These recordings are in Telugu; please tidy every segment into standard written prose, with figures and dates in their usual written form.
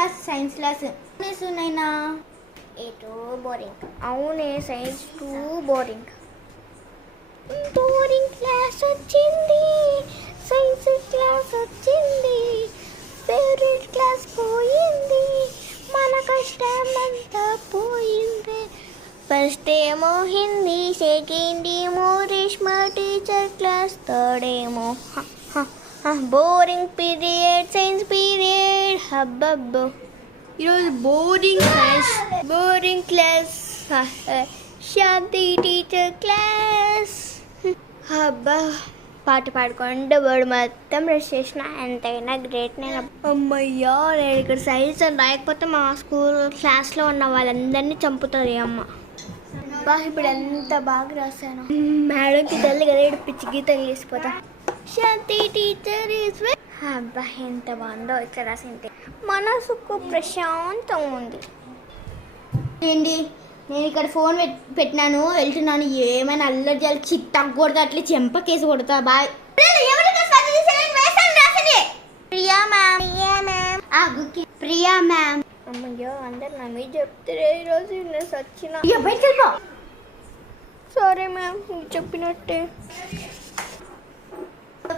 క్లాస్ సైన్స్ క్లాస్ నైనా ఏ టూ బోరింగ్. అవునే science two boring. Boring class వచ్చింది, సైన్స్ క్లాస్ వచ్చింది, ఫేవరెట్ క్లాస్ పోయింది, మన కష్టం అంతా పోయింది. ఫస్ట్ ఏమో హిందీ, సెకండ్ ఏమో రేష్మా టీచర్ క్లాస్, థర్డ్ ఏమో బోరింగ్ పీరియడ్ సైన్స్ పీరియడ్. హబ్బబ్బో ఈరోజు బోరింగ్ క్లాస్ శాంతి టీచర్ క్లాస్. అబ్బా పాట పాడుకుంటూ బోర్డు మొత్తం రెస్ట్ చేసిన, ఎంతైనా గ్రేట్ నేను. అమ్మయ్యా నేను ఇక్కడ సైన్స్ అని రాయకపోతే మా స్కూల్ క్లాస్లో ఉన్న వాళ్ళందరినీ చంపుతుంది అమ్మ. బా ఇప్పుడు ఎంత బాగా రాశాను. మేడంకి తల్లి కదా పిచ్చి గీతలు చేసిపోతా. శాంతి టీచర్ ఈజ్ అబ్బా ఎంత బాగుందో ఇక్కడ రాసింటే, మనసుకు ప్రశాంతంగా ఉంది. ఏంటి నేను ఇక్కడ ఫోన్ పెట్టినాను, వెళ్తున్నాను, ఏమైనా అల్లరి చేయాలి, చిట్టకు కొడతా, అట్లా చెంప కేసు కొడతా. బాయ్. ప్రియా మ్యామ్. అమ్మయ్యో అందరు నా మీద చెప్తారే ఈరోజు నేను సచ్చిన. బయటకు వెళ్ళిపో. సరే మ్యామ్ చెప్పినట్టే.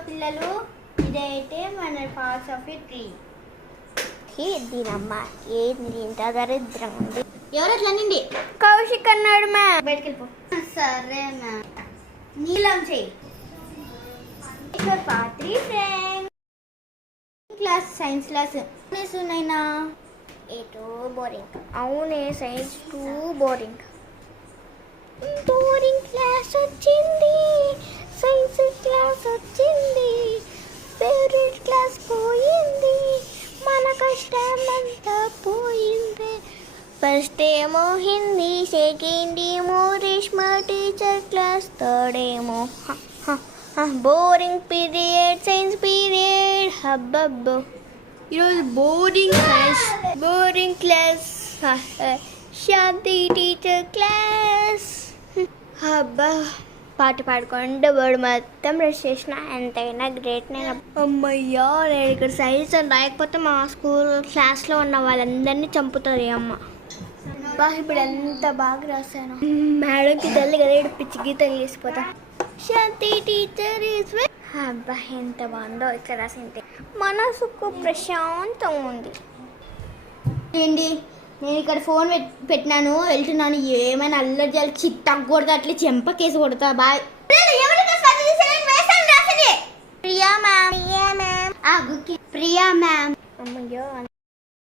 పిల్లలు ఇదైతే మన ఫిలాసఫీ ట్రీ. దీనమ్మ ఏంది ఇంత దరిద్రం ఉంది. ఎవరు అట్లా అనండి? కౌశిక్ అన్నాడు మ్యామ్. బయటకు వెళ్ళిపో. సరే మ్యామ్. నీలం చెయ్యి. Patri friend class science class నైనా ఏ టూ బోరింగ్. అవునే science two boring. Boring class వచ్చింది, సైన్స్ క్లాస్ వచ్చింది, ఫేవరెట్ క్లాస్ పోయింది, మన కష్టం అంతా పోయింది. ఫస్ట్ ఏమో హిందీ, సెకండ్ ఏమో రేష్మా టీచర్ క్లాస్, థర్డ్ ఏమో బోరింగ్ పీరియడ్ సైన్స్ పీరియడ్. హబ్బబ్బో ఈరోజు బోరింగ్ క్లాస్ శాంతి టీచర్ క్లాస్. అబ్బా పాట పాడుకుంటూ బోర్డు మొత్తం రెస్ట్ చేసిన, ఎంతైనా గ్రేట్ నేను. అమ్మయ్యా నేను ఇక్కడ సైన్స్ అని రాయకపోతే మా స్కూల్ క్లాస్లో ఉన్న వాళ్ళందరినీ చంపుతుంది అమ్మ. బా ఇప్పుడు ఎంత బాగా రాశాను. మేడంకి తల్లి కదా పిచ్చి గీతలు చేసిపోతా. శాంతి టీచర్ ఈజ్ అబ్బా ఎంత బాగుందో ఇక్కడ రాసింటే, మనసుకు ప్రశాంతంగా ఉంది. ఏంటి నేను ఇక్కడ ఫోన్ పెట్టినాను, వెళ్తున్నాను, ఏమైనా అల్లరి చేయాలి, చిట్టకు కొడతా, అట్లా చెంప కేసు కొడతా. బాయ్. ప్రియా మ్యామ్. అమ్మయ్యో